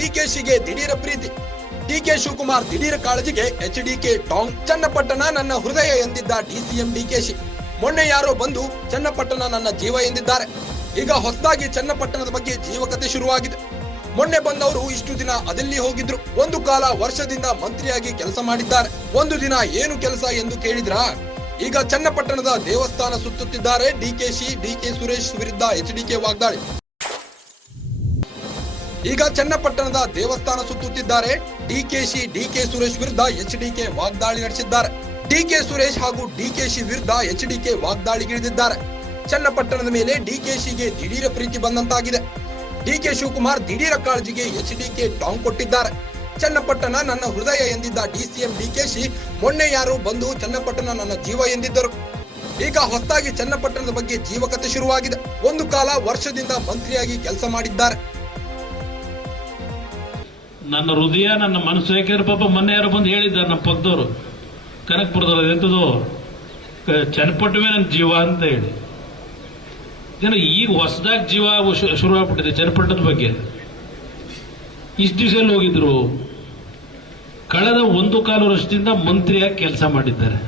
ಡಿಕೆಶಿಗೆ ದಿಢೀರ ಪ್ರೀತಿ. DK Shivakumar ದಿಢೀರ ಕಾಳಜಿಗೆ HDK ಟಾಂಗ್. ಚನ್ನಪಟ್ಟಣ ನನ್ನ ಹೃದಯ ಎಂದಿದ್ದ ಡಿಸಿಎಂ ಡಿಕೆಶಿ ಮೊನ್ನೆ ಯಾರೋ ಬಂದು ಚನ್ನಪಟ್ಟಣ ನನ್ನ ಜೀವ ಎಂದಿದ್ದಾರೆ. ಈಗ ಹೊಸದಾಗಿ ಚನ್ನಪಟ್ಟಣದ ಬಗ್ಗೆ ಜೀವಕತೆ ಶುರುವಾಗಿದೆ. ಮೊನ್ನೆ ಬಂದವರು ಇಷ್ಟು ದಿನ ಅದೆಲ್ಲಿ ಹೋಗಿದ್ರು? ಒಂದು ಕಾಲ ವರ್ಷದಿಂದ ಮಂತ್ರಿಯಾಗಿ ಕೆಲಸ ಮಾಡಿದ್ದಾರೆ. ಒಂದು ದಿನ ಏನು ಕೆಲಸ ಎಂದು ಕೇಳಿದ್ರ? ಈಗ ಚನ್ನಪಟ್ಟಣದ ದೇವಸ್ಥಾನ ಸುತ್ತುತ್ತಿದ್ದಾರೆ ಡಿಕೆಶಿ. ಡಿಕೆ ಸುರೇಶ್ ವಿರುದ್ಧ ಎಚ್ಡಿಕೆ ವಾಗ್ದಾಳಿ. ಈಗ ಚನ್ನಪಟ್ಟಣದ ದೇವಸ್ಥಾನ ಸುತ್ತುತ್ತಿದ್ದಾರೆ ಡಿಕೆಶಿ. ಡಿಕೆ ಸುರೇಶ್ ವಿರುದ್ಧ ಎಚ್ಡಿಕೆ ವಾಗ್ದಾಳಿ ನಡೆಸಿದ್ದಾರೆ. ಡಿಕೆ ಸುರೇಶ್ ಹಾಗೂ ಡಿಕೆಶಿ ವಿರುದ್ಧ ಎಚ್ಡಿಕೆ ವಾಗ್ದಾಳಿಗಿಳಿದಿದ್ದಾರೆ. ಚನ್ನಪಟ್ಟಣದ ಮೇಲೆ ಡಿಕೆಶಿಗೆ ದಿಢೀರ ಪ್ರೀತಿ ಬಂದಂತಾಗಿದೆ. ಡಿಕೆ ಶಿವಕುಮಾರ್ ದಿಢೀರ ಕಾಳಜಿಗೆ ಎಚ್ಡಿಕೆ ಟಾಂಗ್ ಕೊಟ್ಟಿದ್ದಾರೆ. ಚನ್ನಪಟ್ಟಣ ನನ್ನ ಹೃದಯ ಎಂದಿದ್ದ ಡಿಸಿಎಂ ಡಿಕೆಶಿ ಮೊನ್ನೆ ಯಾರು ಬಂದು ಚನ್ನಪಟ್ಟಣ ನನ್ನ ಜೀವ ಎಂದಿದ್ದರು. ಈಗ ಹೊಸದಾಗಿ ಚನ್ನಪಟ್ಟಣದ ಬಗ್ಗೆ ಜೀವಕತೆ ಶುರುವಾಗಿದೆ. ಒಂದು ಕಾಲ ವರ್ಷದಿಂದ ಮಂತ್ರಿಯಾಗಿ ಕೆಲಸ ಮಾಡಿದ್ದಾರೆ. ನನ್ನ ಹೃದಯ ನನ್ನ ಮನಸ್ಸು ಯಾಕೆಂದ್ರೆ ಪಾಪ ಮೊನ್ನೆ ಯಾರು ಬಂದು ಹೇಳಿದ್ದಾರೆ ನಮ್ಮ ಪಕ್ಕದವರು ಕನಕಪುರದವರು, ಎಂತದು ಚನ್ನಪಟ್ಟಣವೇ ನನ್ನ ಜೀವ ಅಂತ ಹೇಳಿ. ಜನ ಈಗ ಹೊಸದಾಗಿ ಜೀವ ಶುರುವಾಗ್ಬಿಟ್ಟಿದೆ ಚನ್ನಪಟ್ಟಣದ ಬಗ್ಗೆ. ಇಷ್ಟು ದಿವಸ ಹೋಗಿದ್ರು, ಕಳೆದ 1.25 ವರ್ಷದಿಂದ ಮಂತ್ರಿಯಾಗಿ ಕೆಲಸ ಮಾಡಿದ್ದಾರೆ.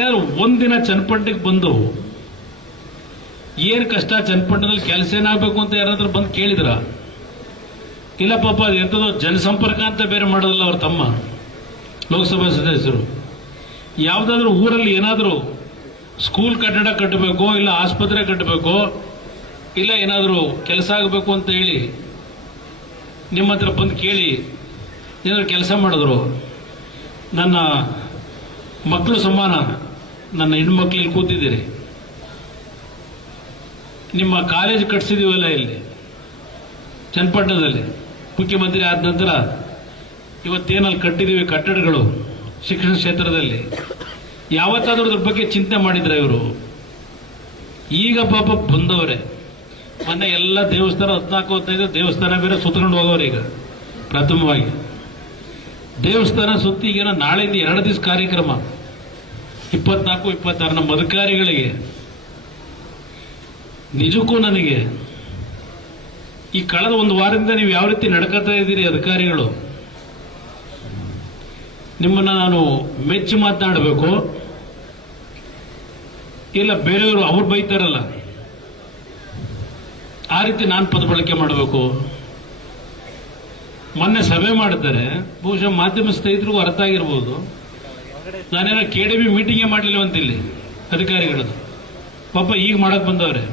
ಯಾರು ಒಂದಿನ ಚನ್ನಪಟ್ಟಣಕ್ಕೆ ಬಂದು ಏನ್ ಕಷ್ಟ ಚನ್ನಪಟ್ಟಣದಲ್ಲಿ ಕೆಲಸ ಏನಾಗಬೇಕು ಅಂತ ಯಾರಾದ್ರೂ ಬಂದು ಕೇಳಿದ್ರ? ಇಲ್ಲ ಪಾಪ ಎಂಥದೋ ಜನಸಂಪರ್ಕ ಅಂತ ಬೇರೆ ಮಾಡೋದಿಲ್ಲ ಅವ್ರ ತಮ್ಮ ಲೋಕಸಭಾ ಸದಸ್ಯರು. ಯಾವ್ದಾದ್ರು ಊರಲ್ಲಿ ಏನಾದರೂ ಸ್ಕೂಲ್ ಕಟ್ಟಡ ಕಟ್ಟಬೇಕು, ಇಲ್ಲ ಆಸ್ಪತ್ರೆ ಕಟ್ಟಬೇಕು, ಇಲ್ಲ ಏನಾದರೂ ಕೆಲಸ ಆಗಬೇಕು ಅಂತ ಹೇಳಿ ನಿಮ್ಮ ಹತ್ರ ಬಂದು ಕೇಳಿ ಏನಾದ್ರು ಕೆಲಸ ಮಾಡಿದ್ರು? ನನ್ನ ಮಕ್ಕಳು ಸಮಾನ ನನ್ನ ಹೆಣ್ಮಕ್ಳಿಗೆ ಕೂತಿದ್ದೀರಿ. ನಿಮ್ಮ ಕಾಲೇಜ್ ಕಟ್ಸಿದೀವಲ್ಲ ಇಲ್ಲಿ ಚನ್ನಪಟ್ಟಣದಲ್ಲಿ, ಮುಖ್ಯಮಂತ್ರಿ ಆದ ನಂತರ ಇವತ್ತೇನಲ್ಲಿ ಕಟ್ಟಿದೀವಿ ಕಟ್ಟಡಗಳು ಶಿಕ್ಷಣ ಕ್ಷೇತ್ರದಲ್ಲಿ, ಯಾವತ್ತಾದ್ರೂ ಅದ್ರ ಬಗ್ಗೆ ಚಿಂತೆ ಮಾಡಿದ್ರ ಇವರು? ಈಗ ಪಾಪ ಬಂದವರೇ. ಮೊನ್ನೆ ಎಲ್ಲ ದೇವಸ್ಥಾನ 14-15 ದೇವಸ್ಥಾನ ಬೇರೆ ಸುತ್ತಕೊಂಡು ಹೋಗೋರು. ಈಗ ಪ್ರಥಮವಾಗಿ ದೇವಸ್ಥಾನ ಸುತ್ತಿ ಈಗೇನೋ ನಾಳೆಯಿಂದ 2 ದಿವಸ ಕಾರ್ಯಕ್ರಮ 24-26 ನಮ್ಮ ಅಧಿಕಾರಿಗಳಿಗೆ. ನಿಜಕ್ಕೂ ನನಗೆ ಈ ಕಳೆದ 1 ವಾರದಿಂದ ನೀವು ಯಾವ ರೀತಿ ನಡ್ಕೊತಾ ಇದ್ದೀರಿ ಅಧಿಕಾರಿಗಳು, ನಿಮ್ಮನ್ನ ನಾನು ಮೆಚ್ಚಿ ಮಾತನಾಡಬೇಕು, ಇಲ್ಲ ಬೇರೆಯವರು ಅವ್ರು ಬೈತಾರಲ್ಲ ಆ ರೀತಿ ನಾನು ಪದ ಬಳಕೆ ಮಾಡಬೇಕು? ಮೊನ್ನೆ ಸಭೆ ಮಾಡ್ತಾರೆ, ಬಹುಶಃ ಮಾಧ್ಯಮ ಸ್ನೇಹಿತರಿಗೂ ಅರ್ಥ ಆಗಿರ್ಬೋದು. ನಾನೇನೋ KDB ಮೀಟಿಂಗೇ ಮಾಡಲಿಲ್ಲ ಅಂತಿಲ್ಲಿ ಅಧಿಕಾರಿಗಳದ್ದು. ಪಾಪ ಈಗ ಮಾಡಕ್ ಬಂದವ್ರೆ.